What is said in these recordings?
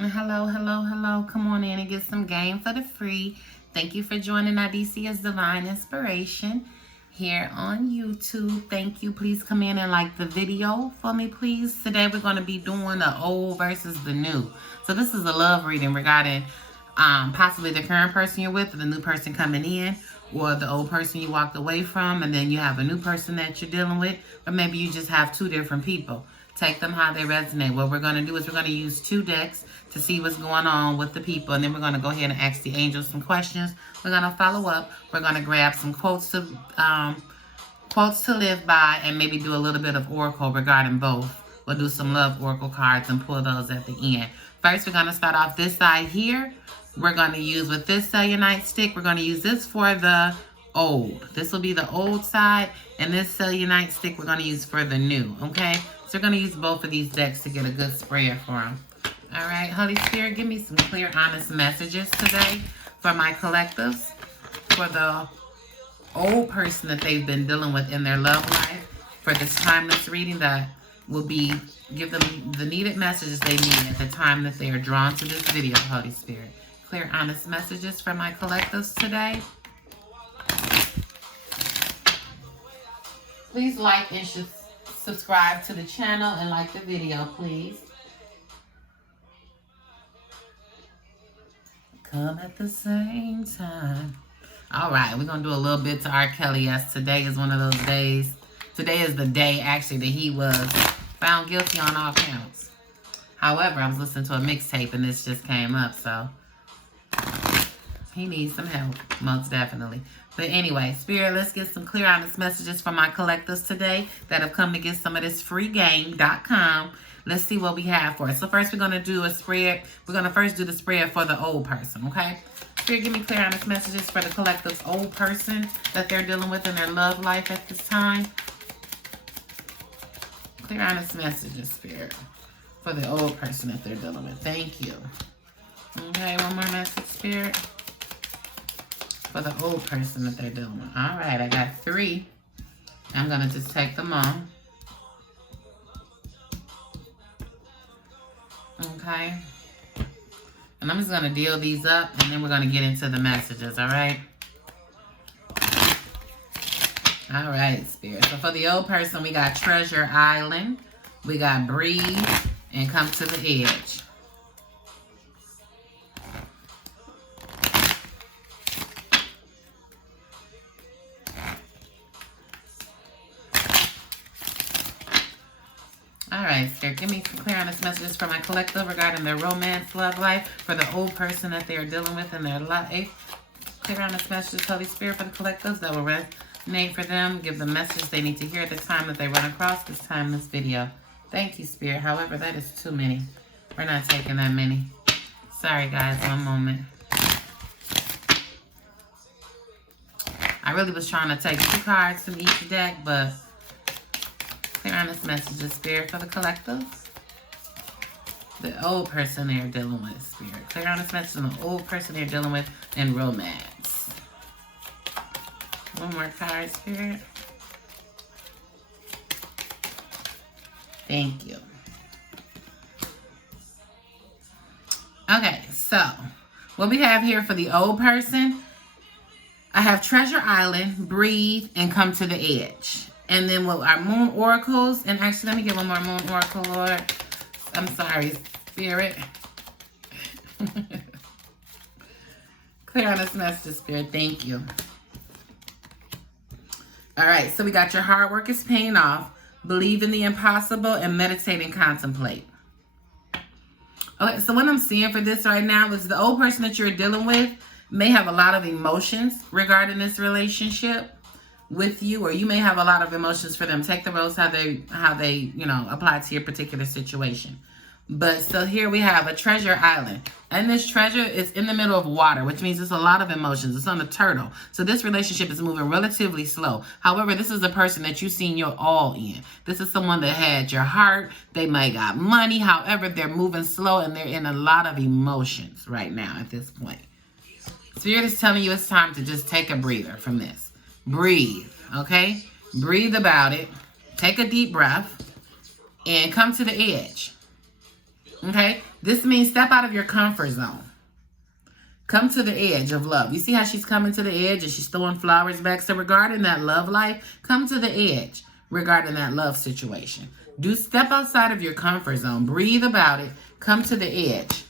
Hello, hello, hello. Come on in and get some game for the free. Thank you for joining IDC's Divine Inspiration here on YouTube. Thank you. Please come in and like the video for me, please. Today we're going to be doing the old versus the new. So this is a love reading regarding possibly the current person you're with, or the new person coming in, or the old person you walked away from, and then you have a new person that you're dealing with, or maybe you just have two different people. Take them how they resonate. What we're going to do is we're going to use two decks to see what's going on with the people, and then we're going to go ahead and ask the angels some questions. We're going to follow up. We're going to grab some quotes to live by, and maybe do a little bit of oracle regarding both. We'll do some love oracle cards and pull those at the end. First, we're going to start off this side here. We're going to use with this cellulite stick. We're going to use this for the old. This will be the old side, and this cellulite stick we're going to use for the new, okay? So we're going to use both of these decks to get a good spread for them. All right, Holy Spirit, give me some clear, honest messages today for my collectives, for the old person that they've been dealing with in their love life, for this timeless reading that will give them the needed messages they need at the time that they are drawn to this video, Holy Spirit. Clear, honest messages for my collectives today. Please like and subscribe to the channel and like the video, please. Come at the same time. All right, we're going to do a little bit to R. Kelly. Yes, today is one of those days. Today is the day, actually, that he was found guilty on all counts. However, I was listening to a mixtape, and this just came up, so he needs some help, most definitely. But anyway, Spirit, let's get some clear, honest messages from my collectives today that have come to get some of this freegame.com. Let's see what we have for us. So first, we're going to do a spread. We're going to first do the spread for the old person, okay? Spirit, give me clear, honest messages for the collective's old person that they're dealing with in their love life at this time. Clear, honest messages, Spirit, for the old person that they're dealing with. Thank you. Okay, one more message, Spirit, for the old person that they're dealing with. All right, I got 3. I'm going to just take them all. Okay. And I'm just going to deal these up, and then we're going to get into the messages, all right? All right, Spirit. So for the old person, we got Treasure Island. We got Breathe and Come to the Edge. All right, Spirit, give me some clear, honest messages for my collective regarding their romance, love life, for the old person that they are dealing with in their life. Clear, honest messages, Holy Spirit, for the collectives that will resonate for them. Give the message they need to hear at the time that they run across this time, this video. Thank you, Spirit. However, that is too many. We're not taking that many. Sorry, guys. One moment. I really was trying to take 2 cards from each deck, but clear, honest messages, Spirit, for the collective. The old person they're dealing with, Spirit. Clear, honest message on the old person they're dealing with in romance. One more card, Spirit. Thank you. Okay, so what we have here for the old person, I have Treasure Island, Breathe, and Come to the Edge. And then with our moon oracles, and actually, let me get one more moon oracle, Lord. I'm sorry, Spirit. Clear, honest message, Spirit. Thank you. All right, so we got your hard work is paying off. Believe in the impossible and meditate and contemplate. Okay, so what I'm seeing for this right now is the old person that you're dealing with may have a lot of emotions regarding this relationship with you, or you may have a lot of emotions for them. Take the roles how they apply to your particular situation. But so here we have a treasure island, and this treasure is in the middle of water, which means it's a lot of emotions. It's on a turtle. So this relationship is moving relatively slow. However, this is a person that you've seen your all in. This is someone that had your heart. They might got money. However, they're moving slow, and they're in a lot of emotions right now at this point. Spirit is telling you it's time to just take a breather from this. Breathe, okay? Breathe about it. Take a deep breath and come to the edge. Okay? This means step out of your comfort zone. Come to the edge of love. You see how she's coming to the edge and she's throwing flowers back? So regarding that love life, come to the edge regarding that love situation. Do step outside of your comfort zone. Breathe about it. Come to the edge.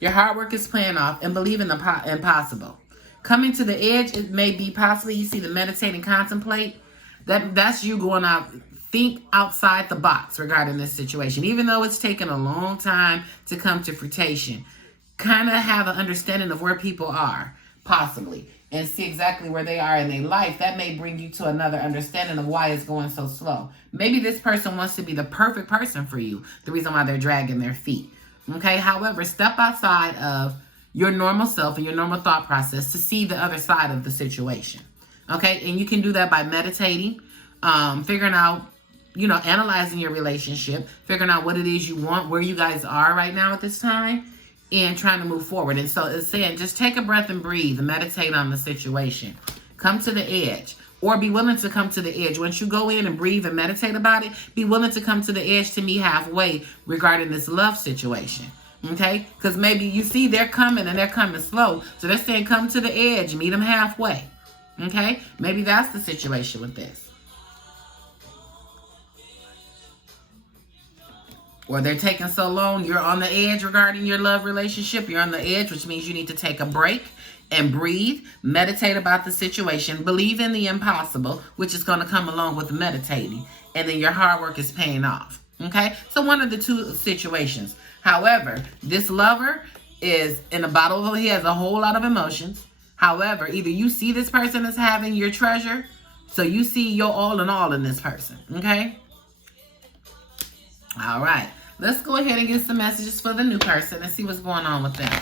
Your hard work is paying off, and believe in the impossible. Coming to the edge, it may be possibly, you see the meditate and contemplate. That's you going out, think outside the box regarding this situation. Even though it's taken a long time to come to fruition, kind of have an understanding of where people are, possibly, and see exactly where they are in their life. That may bring you to another understanding of why it's going so slow. Maybe this person wants to be the perfect person for you, the reason why they're dragging their feet. Okay, however, step outside of your normal self and your normal thought process to see the other side of the situation. Okay, and you can do that by meditating, figuring out, analyzing your relationship, figuring out what it is you want, where you guys are right now at this time, and trying to move forward. And so it's saying, just take a breath and breathe and meditate on the situation. Come to the edge, or be willing to come to the edge. Once you go in and breathe and meditate about it, be willing to come to the edge to meet halfway regarding this love situation. Okay? Because maybe you see they're coming and they're coming slow. So they're saying, come to the edge, meet them halfway. Okay? Maybe that's the situation with this. Or they're taking so long, you're on the edge regarding your love relationship. You're on the edge, which means you need to take a break and breathe, meditate about the situation, believe in the impossible, which is going to come along with meditating. And then your hard work is paying off. Okay? So one of the two situations. However, this lover is in a bottle. He has a whole lot of emotions. However, either you see this person as having your treasure, so you see your all in all in this person. Okay? All right, let's go ahead and get some messages for the new person and see what's going on with them.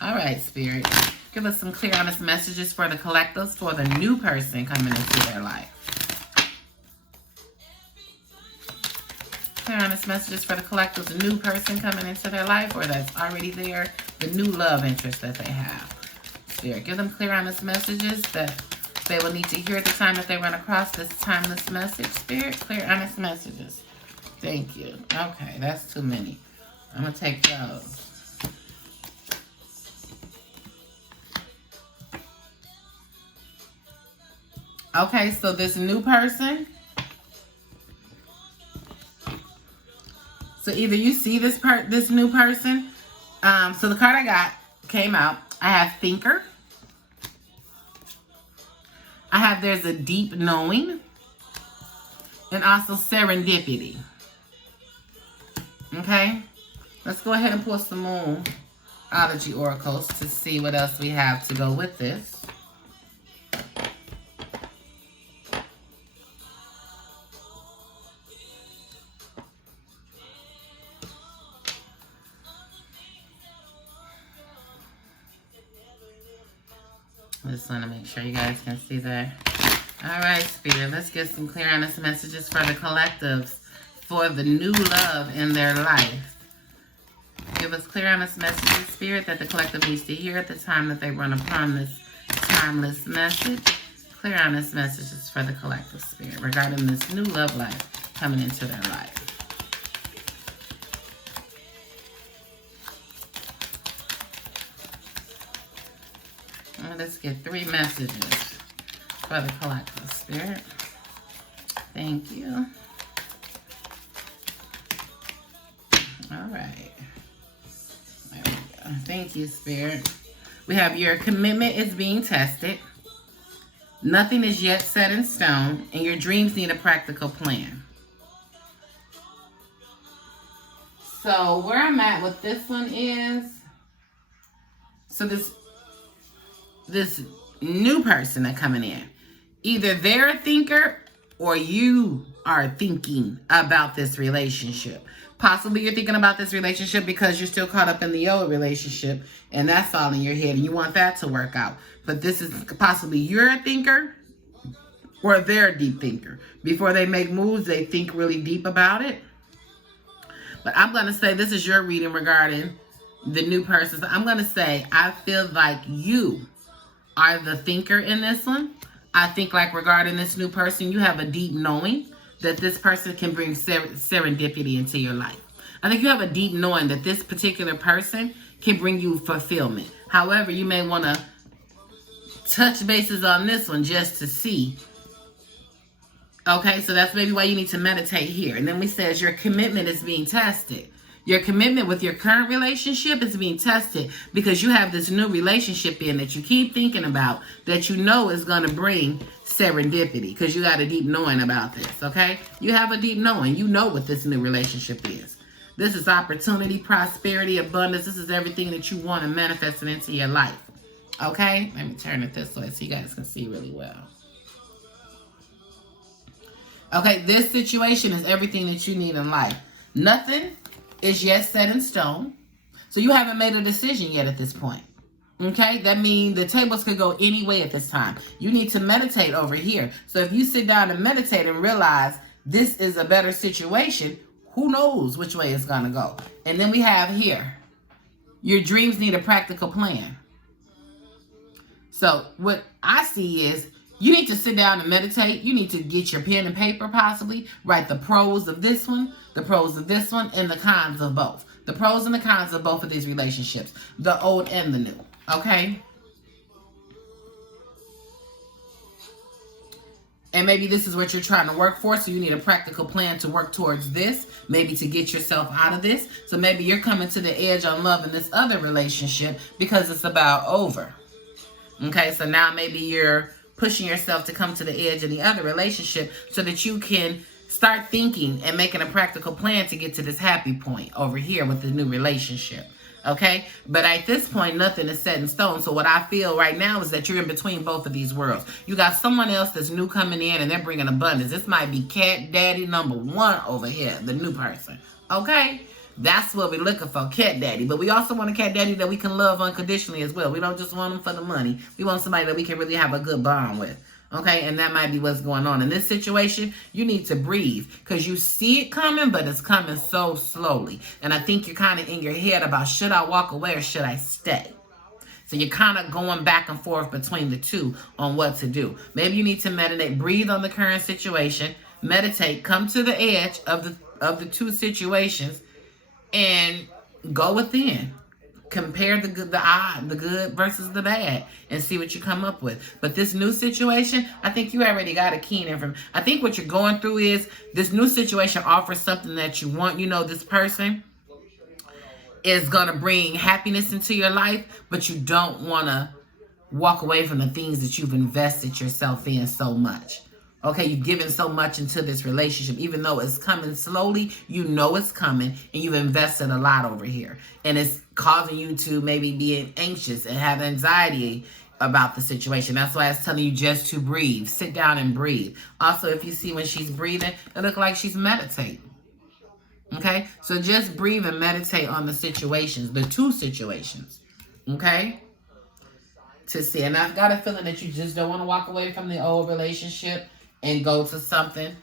All right, Spirit, give us some clear, honest messages for the collectives for the new person coming into their life. Clear, honest messages for the collectives, the new person coming into their life, or that's already there, the new love interest that they have. Spirit, give them clear, honest messages that they will need to hear at the time that they run across this timeless message. Spirit, clear, honest messages. Thank you. Okay, that's too many. I'm going to take those. Okay, so this new person. So either you see this new person. So the card I got came out. I have thinker. I have there's a deep knowing. And also serendipity. Okay, let's go ahead and pull some more Ology oracles to see what else we have to go with this. I just want to make sure you guys can see that. All right, Spirit, let's get some clear, honest messages for the collectives for the new love in their life. Give us clear, honest messages, Spirit, that the collective needs to hear at the time that they run upon this timeless message. Clear, honest messages for the collective, Spirit, regarding this new love life coming into their life. Let's get 3 messages for the collective, Spirit. Thank you. All right. There we go. Thank you, Spirit. We have your commitment is being tested. Nothing is yet set in stone, and your dreams need a practical plan. So where I'm at with this one is, so this new person that coming in, either they're a thinker or you are thinking about this relationship. Possibly you're thinking about this relationship because you're still caught up in the old relationship and that's all in your head and you want that to work out. But this is possibly you're a thinker or they're a deep thinker. Before they make moves, they think really deep about it. But I'm going to say this is your reading regarding the new person. So I'm going to say I feel like you are the thinker in this one. I think like regarding this new person, you have a deep knowing that this person can bring serendipity into your life. I think you have a deep knowing that this particular person can bring you fulfillment. However, you may want to touch bases on this one just to see. Okay, so that's maybe why you need to meditate here. And then we says your commitment is being tested. Your commitment with your current relationship is being tested because you have this new relationship in that you keep thinking about that you know is going to bring serendipity because you got a deep knowing about this, okay? You have a deep knowing. You know what this new relationship is. This is opportunity, prosperity, abundance. This is everything that you want to manifest it into your life, okay? Let me turn it this way so you guys can see really well. Okay, this situation is everything that you need in life. Nothing is yet set in stone. So you haven't made a decision yet at this point. Okay, that means the tables could go any way at this time. You need to meditate over here. So if you sit down and meditate and realize this is a better situation, who knows which way it's going to go. And then we have here, your dreams need a practical plan. So what I see is you need to sit down and meditate. You need to get your pen and paper possibly. Write the pros of this one, the pros of this one, and the cons of both. The pros and the cons of both of these relationships. The old and the new. Okay? And maybe this is what you're trying to work for. So you need a practical plan to work towards this. Maybe to get yourself out of this. So maybe you're coming to the edge on love in this other relationship because it's about over. Okay? So now maybe you're pushing yourself to come to the edge of the other relationship so that you can start thinking and making a practical plan to get to this happy point over here with the new relationship. Okay? But at this point, nothing is set in stone. So what I feel right now is that you're in between both of these worlds. You got someone else that's new coming in and they're bringing abundance. This might be cat daddy number one over here, the new person. Okay? That's what we're looking for, cat daddy. But we also want a cat daddy that we can love unconditionally as well. We don't just want them for the money. We want somebody that we can really have a good bond with. Okay, and that might be what's going on. In this situation, you need to breathe because you see it coming, but it's coming so slowly. And I think you're kind of in your head about should I walk away or should I stay? So you're kind of going back and forth between the two on what to do. Maybe you need to meditate, breathe on the current situation, meditate, come to the edge of the two situations, and go within. Compare the good versus the bad, and see what you come up with. But this new situation, I think you already got a keen information. I think what you're going through is this new situation offers something that you want. You know, this person is going to bring happiness into your life, but you don't want to walk away from the things that you've invested yourself in so much. Okay, you've given so much into this relationship. Even though it's coming slowly, you know it's coming, and you've invested a lot over here. And it's causing you to maybe be anxious and have anxiety about the situation. That's why I was telling you just to breathe. Sit down and breathe. Also, if you see when she's breathing, it looks like she's meditating. Okay, so just breathe and meditate on the situations, the two situations. Okay? To see. And I've got a feeling that you just don't want to walk away from the old relationship and go to something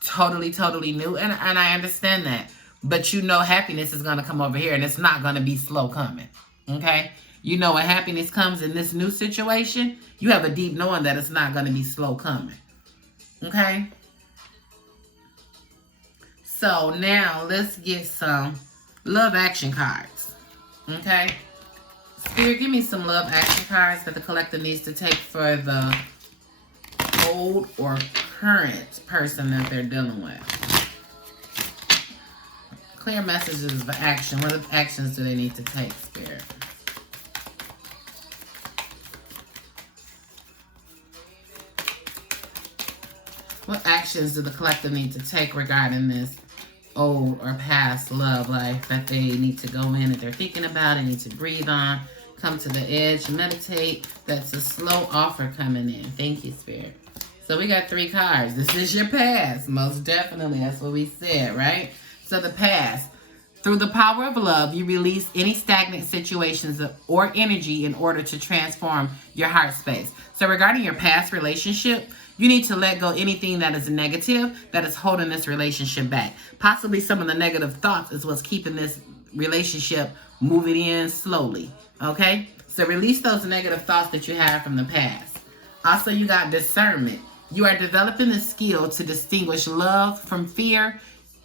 totally, totally new. And I understand that. But you know happiness is going to come over here, and it's not going to be slow coming. Okay? You know when happiness comes in this new situation, you have a deep knowing that it's not going to be slow coming. Okay? So now let's get some love action cards. Okay? Spirit, give me some love action cards that the collective needs to take for the old or current person that they're dealing with. Clear messages of action. What actions do they need to take, Spirit? What actions do the collective need to take regarding this old or past love life that they need to go in, that they're thinking about and need to breathe on, come to the edge, meditate? That's a slow offer coming in. Thank you, Spirit. So we got 3 cards. This is your past. Most definitely. That's what we said, right? So the past. Through the power of love, you release any stagnant situations or energy in order to transform your heart space. So regarding your past relationship, you need to let go anything that is negative that is holding this relationship back. Possibly some of the negative thoughts is what's keeping this relationship moving in slowly. Okay? So release those negative thoughts that you have from the past. Also, you got discernment. You are developing the skill to distinguish love from fear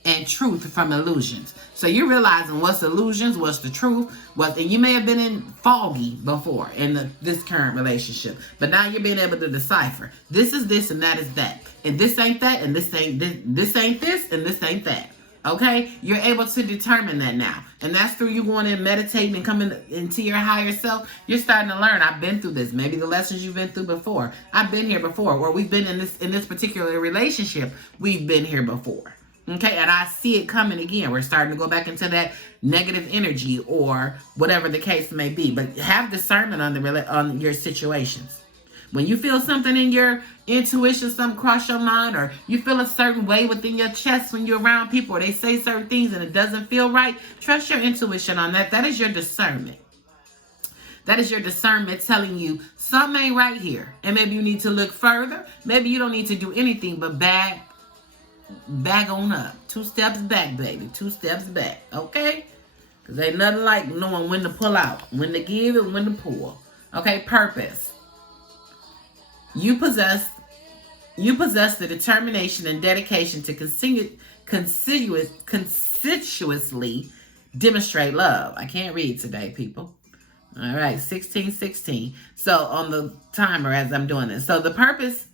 and truth from illusions. So you're realizing what's illusions, what's the truth, and you may have been in foggy before in this current relationship, but now you're being able to decipher. This is this and that is that, and this ain't that, and this ain't this ain't this, and this ain't that. Okay, you're able to determine that now, and that's through you going and meditating and coming into your higher self. You're starting to learn. I've been through this. Maybe the lessons you've been through before. I've been here before, or we've been in this particular relationship. We've been here before. Okay, and I see it coming again. We're starting to go back into that negative energy, or whatever the case may be. But have discernment on your situations. When you feel something in your intuition, something cross your mind, or you feel a certain way within your chest when you're around people, or they say certain things and it doesn't feel right, trust your intuition on that. That is your discernment. That is your discernment telling you something ain't right here. And maybe you need to look further. Maybe you don't need to do anything but back on up. 2 steps back, baby. 2 steps back. Okay? Because ain't nothing like knowing when to pull out, when to give and when to pull. Okay? Purpose. You possess the determination and dedication to conspicuously demonstrate love. I can't read today, people. All right, 16:16. So on the timer as I'm doing this. So the purpose,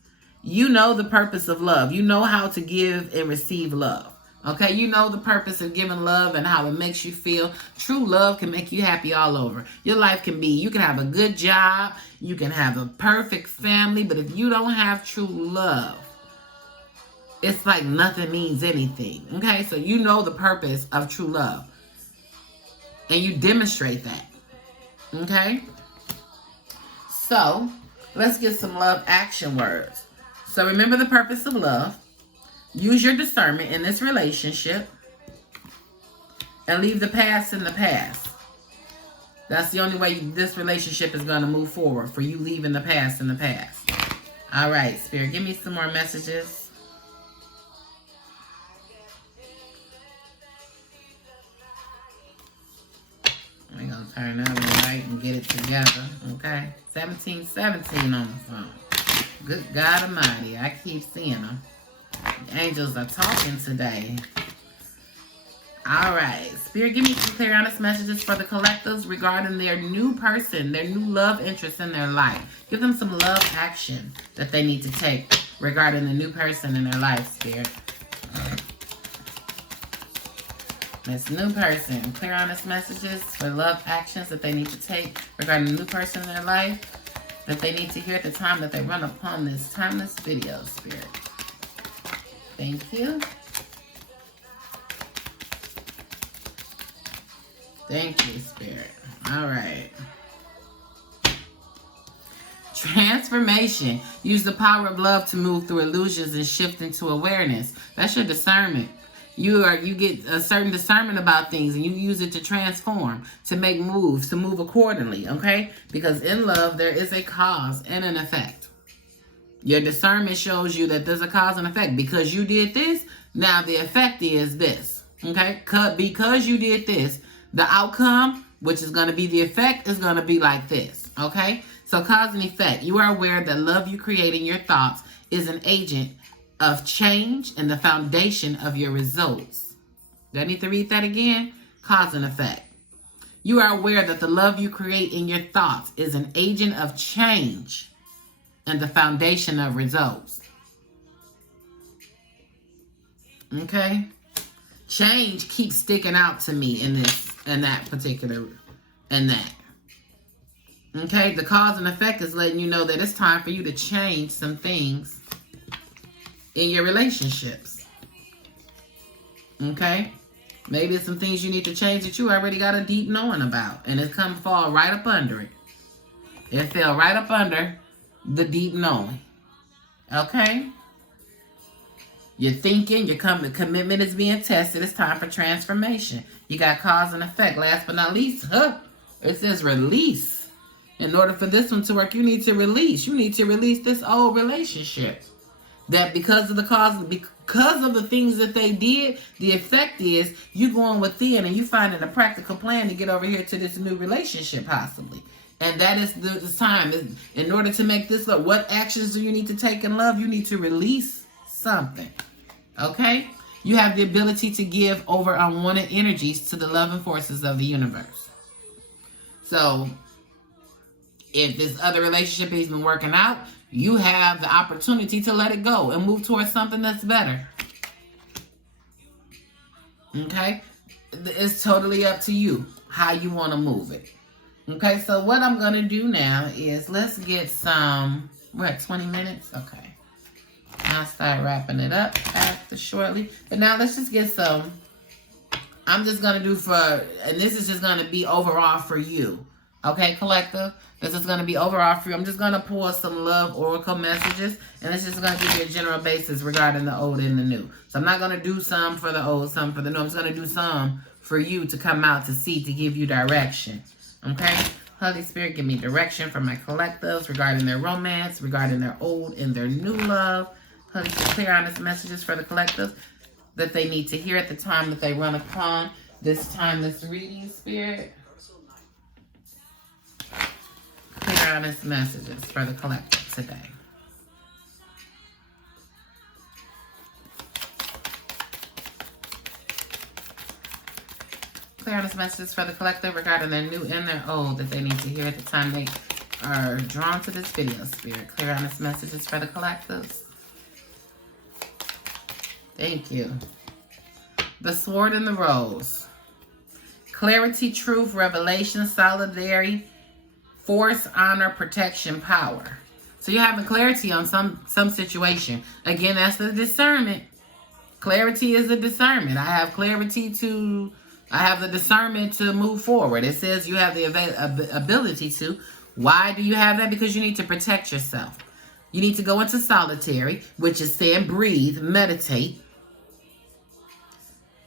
you know the purpose of love. You know how to give and receive love. Okay, you know the purpose of giving love and how it makes you feel. True love can make you happy all over. Your life can be, you can have a good job, you can have a perfect family, but if you don't have true love, it's like nothing means anything. Okay, so you know the purpose of true love. And you demonstrate that. Okay? So, let's get some love action words. So remember the purpose of love. Use your discernment in this relationship and leave the past in the past. That's the only way this relationship is going to move forward, for you leaving the past in the past. All right, Spirit, give me some more messages. We're going to turn that one right and get it together, okay? 1717 on the phone. Good God Almighty, I keep seeing them. The angels are talking today. All right. Spirit, give me some clear, honest messages for the collectives regarding their new person, their new love interest in their life. Give them some love action that they need to take regarding the new person in their life, Spirit. This new person. Clear, honest messages for love actions that they need to take regarding the new person in their life that they need to hear at the time that they run upon this timeless video, Spirit. Thank you. Thank you, Spirit. All right. Transformation. Use the power of love to move through illusions and shift into awareness. That's your discernment. You get a certain discernment about things and you use it to transform, to make moves, to move accordingly, okay? Because in love, there is a cause and an effect. Your discernment shows you that there's a cause and effect. Because you did this, now the effect is this. Okay? Because you did this, the outcome, which is going to be the effect, is going to be like this. Okay? So cause and effect. You are aware that love you create in your thoughts is an agent of change and the foundation of your results. Do I need to read that again? Cause and effect. You are aware that the love you create in your thoughts is an agent of change and the foundation of results. Okay? Change keeps sticking out to me in that. Okay? The cause and effect is letting you know that it's time for you to change some things in your relationships. Okay? Maybe it's some things you need to change that you already got a deep knowing about. And it fall right up under it. It fell right up under the deep knowing. Okay? You're thinking, your commitment is being tested. It's time for transformation. You got cause and effect. Last but not least, it says release. In order for this one to work, you need to release. You need to release this old relationship. That because of the things that they did, the effect is you going within and you finding a practical plan to get over here to this new relationship possibly. And that is the time. In order to make this up, what actions do you need to take in love? You need to release something. Okay? You have the ability to give over unwanted energies to the loving forces of the universe. So, if this other relationship has been working out, you have the opportunity to let it go and move towards something that's better. Okay? It's totally up to you how you want to move it. Okay, so what I'm going to do now is let's get some... We're at 20 minutes? Okay. I'll start wrapping it up after shortly. But now let's just get some... I'm just going to do for... And this is just going to be overall for you. Okay, collective? This is going to be overall for you. I'm just going to pull some love oracle messages. And it's just going to give you a general basis regarding the old and the new. So I'm not going to do some for the old, some for the new. I'm just going to do some for you to come out to see, to give you direction. Okay? Holy Spirit, give me direction for my collectives regarding their romance, regarding their old and their new love. Holy Spirit, clear honest messages for the collectives that they need to hear at the time that they run upon this timeless reading, Spirit. Clear honest messages for the collective today. Clear honest messages for the collective regarding their new and their old that they need to hear at the time they are drawn to this video, Spirit. Clear honest messages for the collectives. Thank you. The Sword and the Rose. Clarity, truth, revelation, solidarity, force, honor, protection, power. So you're having clarity on some situation. Again, that's the discernment. Clarity is the discernment. I have the discernment to move forward. It says you have the ability to. Why do you have that? Because you need to protect yourself. You need to go into solitary, which is saying breathe, meditate.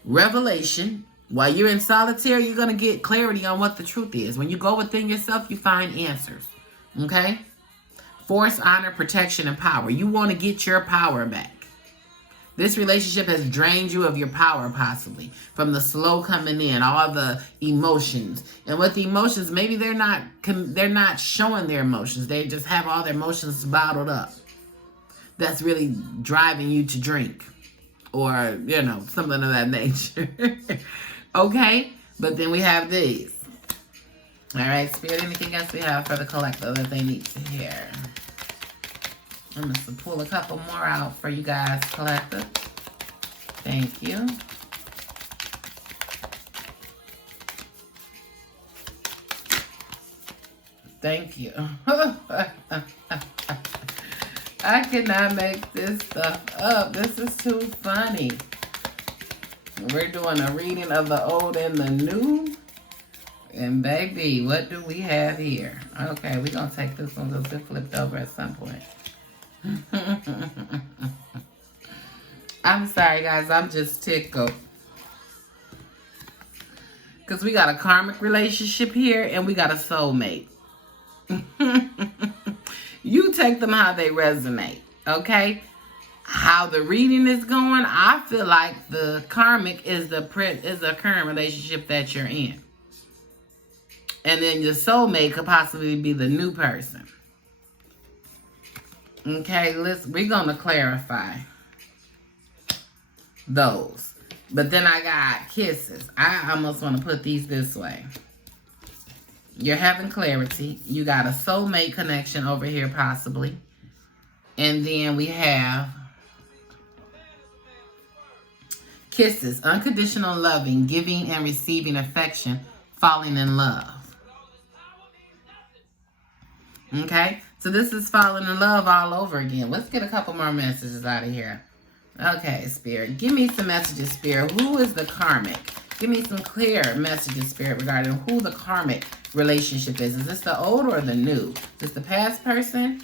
Revelation. While you're in solitary, you're going to get clarity on what the truth is. When you go within yourself, you find answers. Okay? Force, honor, protection, and power. You want to get your power back. This relationship has drained you of your power, possibly, from the slow coming in, all the emotions. And with the emotions, maybe they're not showing their emotions. They just have all their emotions bottled up. That's really driving you to drink or, something of that nature. Okay? But then we have these. All right, Spirit, anything else we have for the collective that they need to hear? I'm going to pull a couple more out for you guys, collective. Thank you. Thank you. I cannot make this stuff up. This is too funny. We're doing a reading of the old and the new. And baby, what do we have here? Okay, we're going to take this one because it flipped over at some point. I'm sorry, guys. I'm just tickled. Because we got a karmic relationship here and we got a soulmate. You take them how they resonate, okay? How the reading is going, I feel like the karmic is the current relationship that you're in. And then your soulmate could possibly be the new person. Okay, we're going to clarify those. But then I got kisses. I almost want to put these this way. You're having clarity. You got a soulmate connection over here possibly. And then we have kisses, unconditional loving, giving and receiving affection, falling in love. Okay, so this is falling in love all over again. Let's get a couple more messages out of here. Okay, Spirit, give me some messages, Spirit. Who is the karmic? Give me some clear messages, Spirit, regarding who the karmic relationship is. Is this the old or the new? Is this the past person?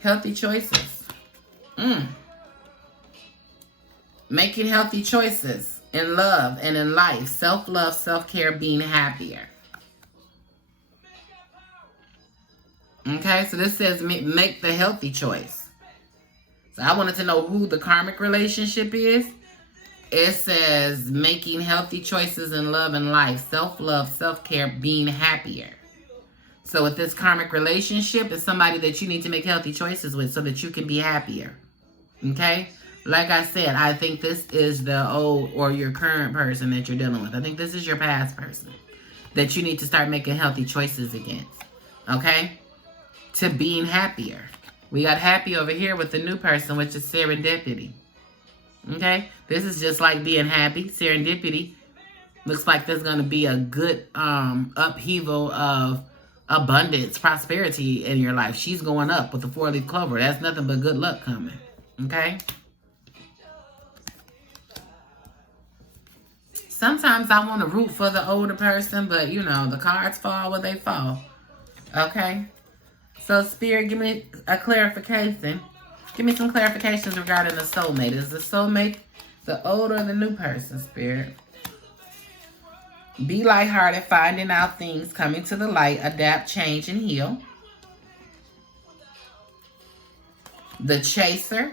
Healthy choices. Making healthy choices in love and in life. Self-love, self-care, being happier. Okay, so this says make the healthy choice. So I wanted to know who the karmic relationship is. It says making healthy choices in love and life. Self-love, self-care, being happier. So with this karmic relationship, it's somebody that you need to make healthy choices with so that you can be happier. Okay? Like I said, I think this is the old or your current person that you're dealing with. I think this is your past person that you need to start making healthy choices against. Okay? To being happier. We got happy over here with the new person, which is serendipity. Okay? This is just like being happy. Serendipity. Looks like there's going to be a good upheaval of abundance, prosperity in your life. She's going up with the 4-leaf clover. That's nothing but good luck coming. Okay? Sometimes I want to root for the older person, but, you know, the cards fall where they fall. Okay? So, Spirit, give me a clarification. Give me some clarifications regarding the soulmate. Is the soulmate the old or the new person, Spirit? Be lighthearted, finding out things, coming to the light, adapt, change, and heal. The chaser.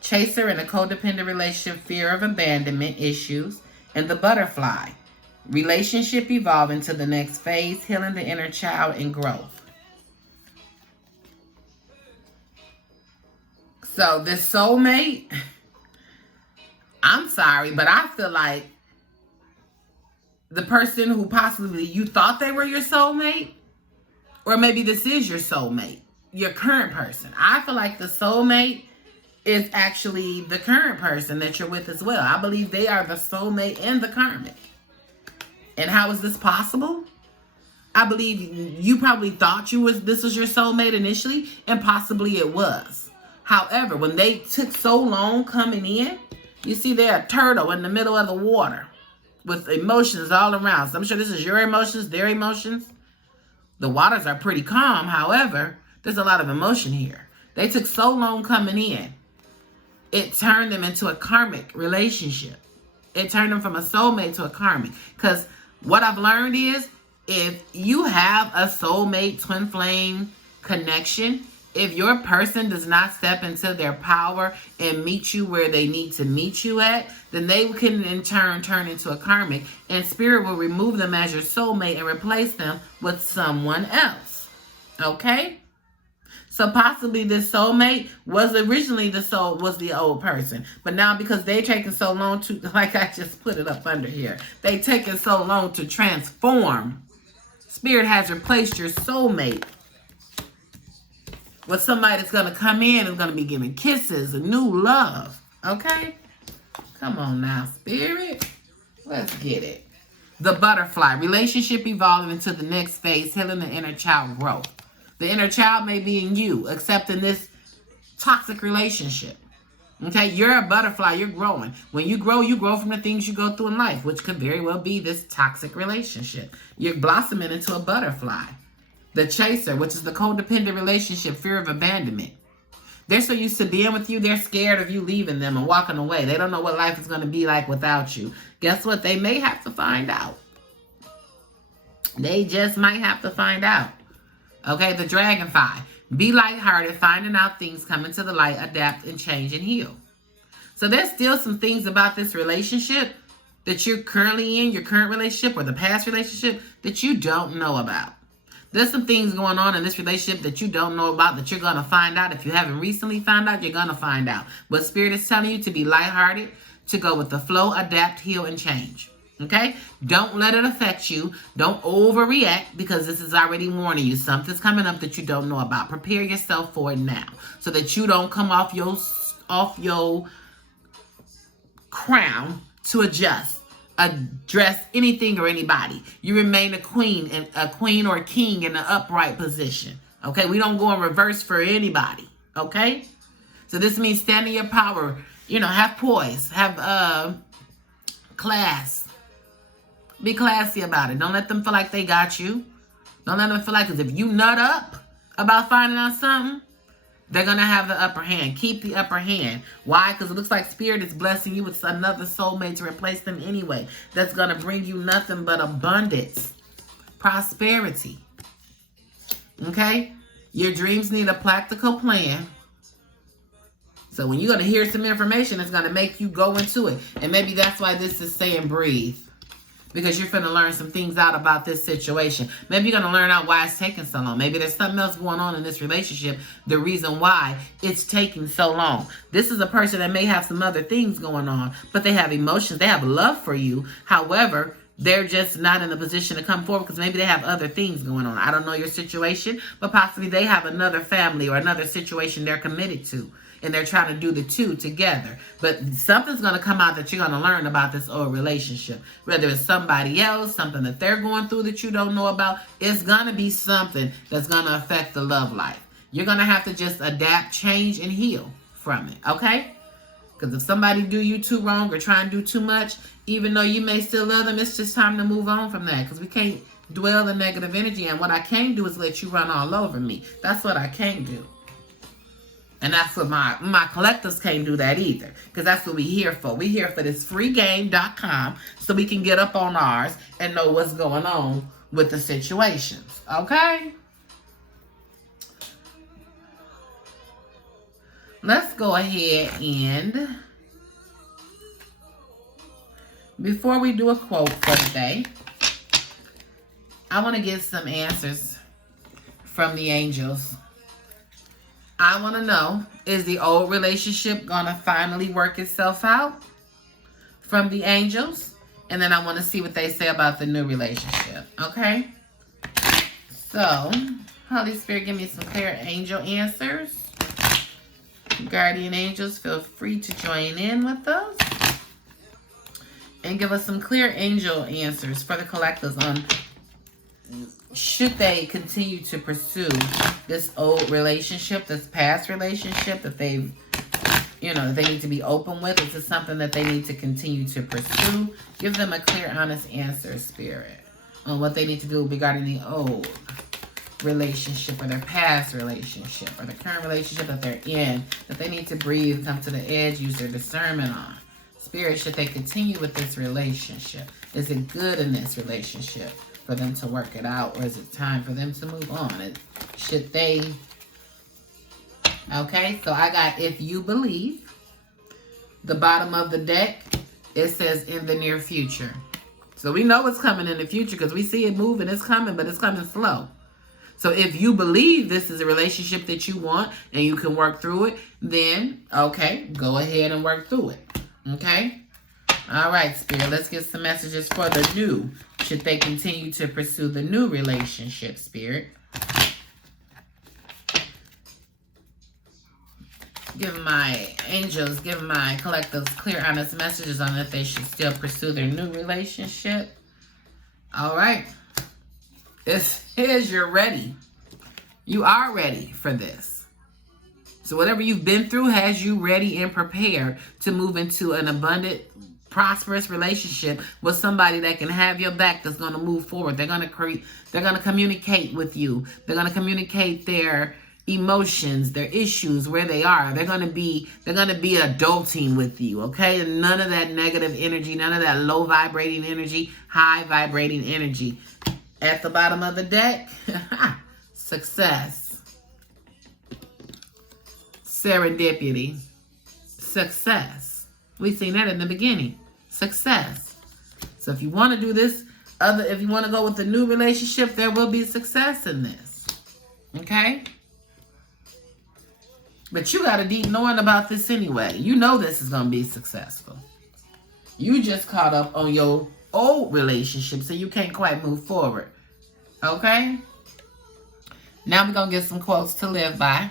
Chaser in a codependent relationship, fear of abandonment issues. And the butterfly. Relationship evolving to the next phase, healing the inner child and growth. So this soulmate, I'm sorry, but I feel like the person who possibly you thought they were your soulmate, or maybe this is your soulmate, your current person. I feel like the soulmate is actually the current person that you're with as well. I believe they are the soulmate and the karmic. And how is this possible? I believe you probably thought this was your soulmate initially, and possibly it was. However, when they took so long coming in, you see they're a turtle in the middle of the water with emotions all around. So I'm sure this is your emotions, their emotions. The waters are pretty calm. However, there's a lot of emotion here. They took so long coming in. It turned them into a karmic relationship. It turned them from a soulmate to a karmic. Because what I've learned is, if you have a soulmate, twin flame connection, if your person does not step into their power and meet you where they need to meet you at, then they can in turn turn into a karmic, and spirit will remove them as your soulmate and replace them with someone else. Okay? So possibly this soulmate was originally was the old person. But now because they're taking so long to, like I just put it up under here, they taking so long to transform. Spirit has replaced your soulmate with somebody that's going to come in and going to be giving kisses and new love. Okay? Come on now, Spirit. Let's get it. The butterfly. Relationship evolving into the next phase, healing the inner child growth. The inner child may be in you, accepting this toxic relationship. Okay? You're a butterfly. You're growing. When you grow from the things you go through in life, which could very well be this toxic relationship. You're blossoming into a butterfly. The chaser, which is the codependent relationship, fear of abandonment. They're so used to being with you, they're scared of you leaving them and walking away. They don't know what life is going to be like without you. Guess what? They may have to find out. They just might have to find out. Okay, the dragonfly. Be lighthearted, finding out things, coming to the light, adapt, and change, and heal. So there's still some things about this relationship that you're currently in, your current relationship or the past relationship, that you don't know about. There's some things going on in this relationship that you don't know about that you're going to find out. If you haven't recently found out, you're going to find out. But Spirit is telling you to be lighthearted, to go with the flow, adapt, heal, and change. Okay? Don't let it affect you. Don't overreact, because this is already warning you. Something's coming up that you don't know about. Prepare yourself for it now so that you don't come off your crown to address anything or anybody. You remain a queen or a king in an upright position. Okay? We don't go in reverse for anybody. Okay? So this means stand in your power. You know, have poise. Have class. Be classy about it. Don't let them feel like they got you. Don't let them feel like, because if you nut up about finding out something, they're going to have the upper hand. Keep the upper hand. Why? Because it looks like Spirit is blessing you with another soulmate to replace them anyway. That's going to bring you nothing but abundance. Prosperity. Okay? Your dreams need a practical plan. So when you're going to hear some information, it's going to make you go into it. And maybe that's why this is saying breathe. because you're finna learn some things out about this situation. Maybe you're gonna learn out why it's taking so long. Maybe there's something else going on in this relationship, the reason why it's taking so long. This is a person that may have some other things going on, but they have emotions, they have love for you. However, they're just not in a position to come forward because maybe they have other things going on. I don't know your situation, but possibly they have another family or another situation they're committed to, and they're trying to do the two together. But something's going to come out that you're going to learn about this old relationship. Whether it's somebody else, something that they're going through that you don't know about, it's going to be something that's going to affect the love life. You're going to have to just adapt, change, and heal from it, okay? Because if somebody do you too wrong or try and do too much, even though you may still love them, it's just time to move on from that. Because we can't dwell in negative energy. And what I can't do is let you run all over me. That's what I can't do. And that's what my collectors can't do that either. Because that's what we're here for. We're here for this freegame.com so we can get up on ours and know what's going on with the situations. Okay? Let's go ahead and, before we do a quote for today, I want to get some answers from the angels. I want to know, is the old relationship going to finally work itself out from the angels? And then I want to see what they say about the new relationship. Okay? So, Holy Spirit, give me some clear angel answers. Guardian angels, feel free to join in with us and give us some clear angel answers for the collectors on should they continue to pursue this old relationship, this past relationship that they've, that they need to be open with. Is this something that they need to continue to pursue? Give them a clear, honest answer, Spirit, on what they need to do regarding the old relationship or their past relationship or the current relationship that they're in, that they need to breathe, come to the edge, use their discernment on. Spirit, should they continue with this relationship? Is it good in this relationship for them to work it out, or is it time for them to move on? Should they? Okay, so I got if you believe. The bottom of the deck, it says in the near future. So we know it's coming in the future because we see it moving. It's coming, but it's coming slow. So if you believe this is a relationship that you want and you can work through it, then, okay, go ahead and work through it. Okay? All right, Spirit, let's get some messages for the new. Should they continue to pursue the new relationship, Spirit? Give my angels, give my collectives clear, honest messages on if they should still pursue their new relationship. All right. You're ready. You are ready for this. So whatever you've been through has you ready and prepared to move into an abundant, prosperous relationship with somebody that can have your back, that's going to move forward. They're going to communicate with you. They're going to communicate their emotions, their issues, where they are. They're going to be adulting with you, okay? And none of that negative energy, none of that low vibrating energy, high vibrating energy. At the bottom of the deck, success, serendipity, success. We've seen that in the beginning. Success. So if you want to do this, if you want to go with the new relationship, there will be success in this. Okay? But you got a deep knowing about this anyway. You know this is going to be successful. You just caught up on your old relationship, so you can't quite move forward. Okay? Now we're going to get some quotes to live by.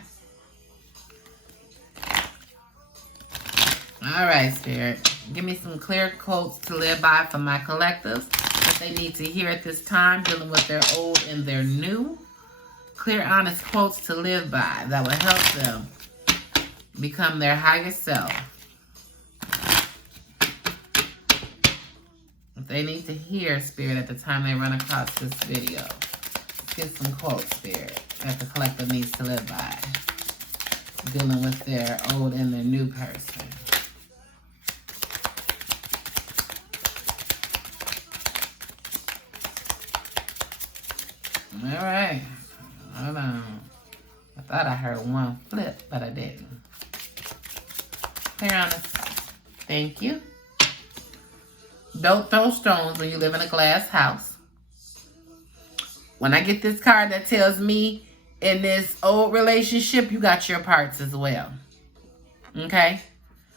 All right, Spirit. Give me some clear quotes to live by for my collectives that they need to hear at this time, dealing with their old and their new. Clear, honest quotes to live by that will help them become their higher self. They need to hear, Spirit, at the time they run across this video. Let's get some quotes, Spirit, that the collective needs to live by, dealing with their old and their new person. All right. Hold on. I thought I heard one flip, but I didn't. Clear, honest. Thank you. Don't throw stones when you live in a glass house. When I get this card that tells me in this old relationship, you got your parts as well. Okay?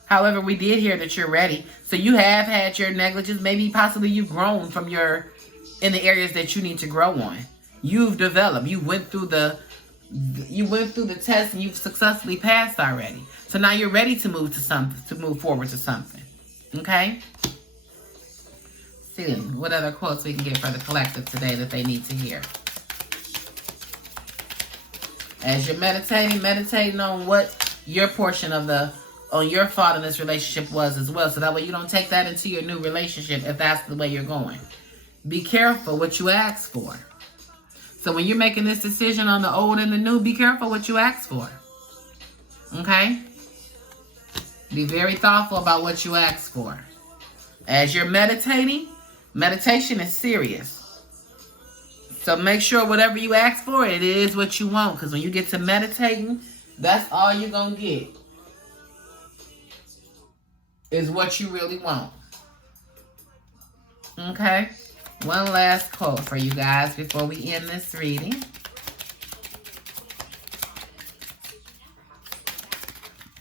However, we did hear that you're ready. So you have had your negligence. Maybe possibly you've grown from in the areas that you need to grow on. You've developed. You went through the test and you've successfully passed already. So now you're ready to move forward to something. Okay? See what other quotes we can get for the collective today that they need to hear. As you're meditating on what your portion of on your fault in this relationship was as well. So that way you don't take that into your new relationship if that's the way you're going. Be careful what you ask for. So when you're making this decision on the old and the new, be careful what you ask for. Okay? Be very thoughtful about what you ask for. As you're meditating, meditation is serious. So make sure whatever you ask for, it is what you want. Because when you get to meditating, that's all you're going to get. Is what you really want. Okay? One last quote for you guys before we end this reading.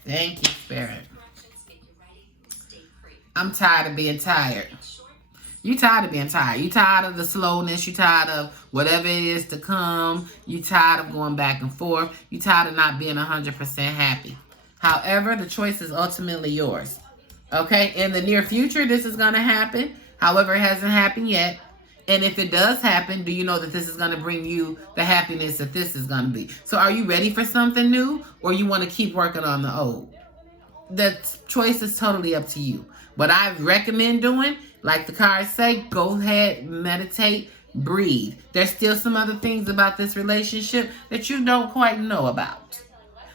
Thank you, Spirit. I'm tired of being tired. You tired of being tired. You tired of the slowness. You tired of whatever it is to come. You tired of going back and forth. You tired of not being 100% happy. However, the choice is ultimately yours. Okay? In the near future, this is going to happen. However, it hasn't happened yet. And if it does happen, do you know that this is going to bring you the happiness that this is going to be? So are you ready for something new, or you want to keep working on the old? The choice is totally up to you. What I recommend doing, like the cards say, go ahead, meditate, breathe. There's still some other things about this relationship that you don't quite know about.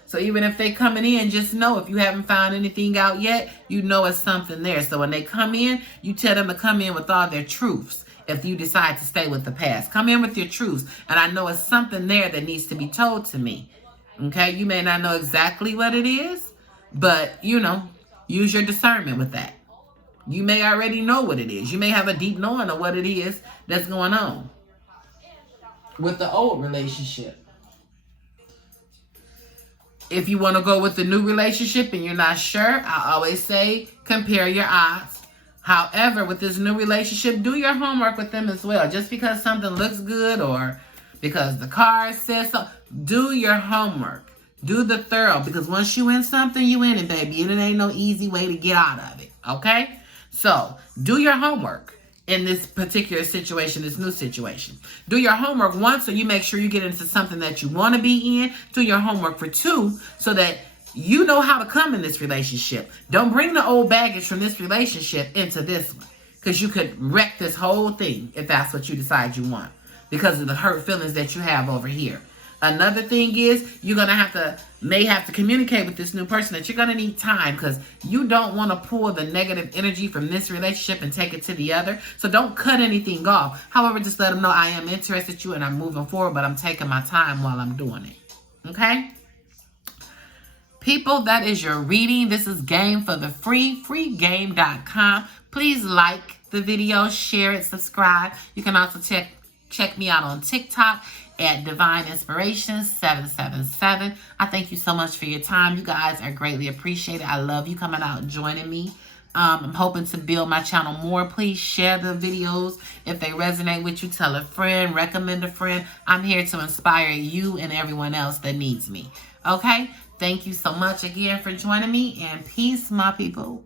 So even if they coming in, just know if you haven't found anything out yet, you know it's something there. So when they come in, you tell them to come in with all their truths. If you decide to stay with the past, come in with your truths. And I know it's something there that needs to be told to me. Okay? You may not know exactly what it is, but, use your discernment with that. You may already know what it is. You may have a deep knowing of what it is that's going on with the old relationship. If you want to go with the new relationship and you're not sure, I always say compare your odds. However, with this new relationship, do your homework with them as well. Just because something looks good or because the card says so, do your homework. Do the thorough. Because once you in something, you in it, baby. And it ain't no easy way to get out of it. Okay? So, do your homework in this particular situation, this new situation. Do your homework, 1, so you make sure you get into something that you want to be in. Do your homework for 2, so that you know how to come in this relationship. Don't bring the old baggage from this relationship into this one. Because you could wreck this whole thing if that's what you decide you want. Because of the hurt feelings that you have over here. Another thing is, you're going to may have to communicate with this new person that you're going to need time. Because you don't want to pull the negative energy from this relationship and take it to the other. So don't cut anything off. However, just let them know I am interested in you and I'm moving forward. But I'm taking my time while I'm doing it. Okay? People, that is your reading. This is Game for the Free, freegame.com. Please like the video, share it, subscribe. You can also check me out on TikTok at Divine Inspirations 777. I thank you so much for your time. You guys are greatly appreciated. I love you coming out and joining me. I'm hoping to build my channel more. Please share the videos. If they resonate with you, tell a friend, recommend a friend. I'm here to inspire you and everyone else that needs me. Okay? Thank you so much again for joining me, and peace, my people.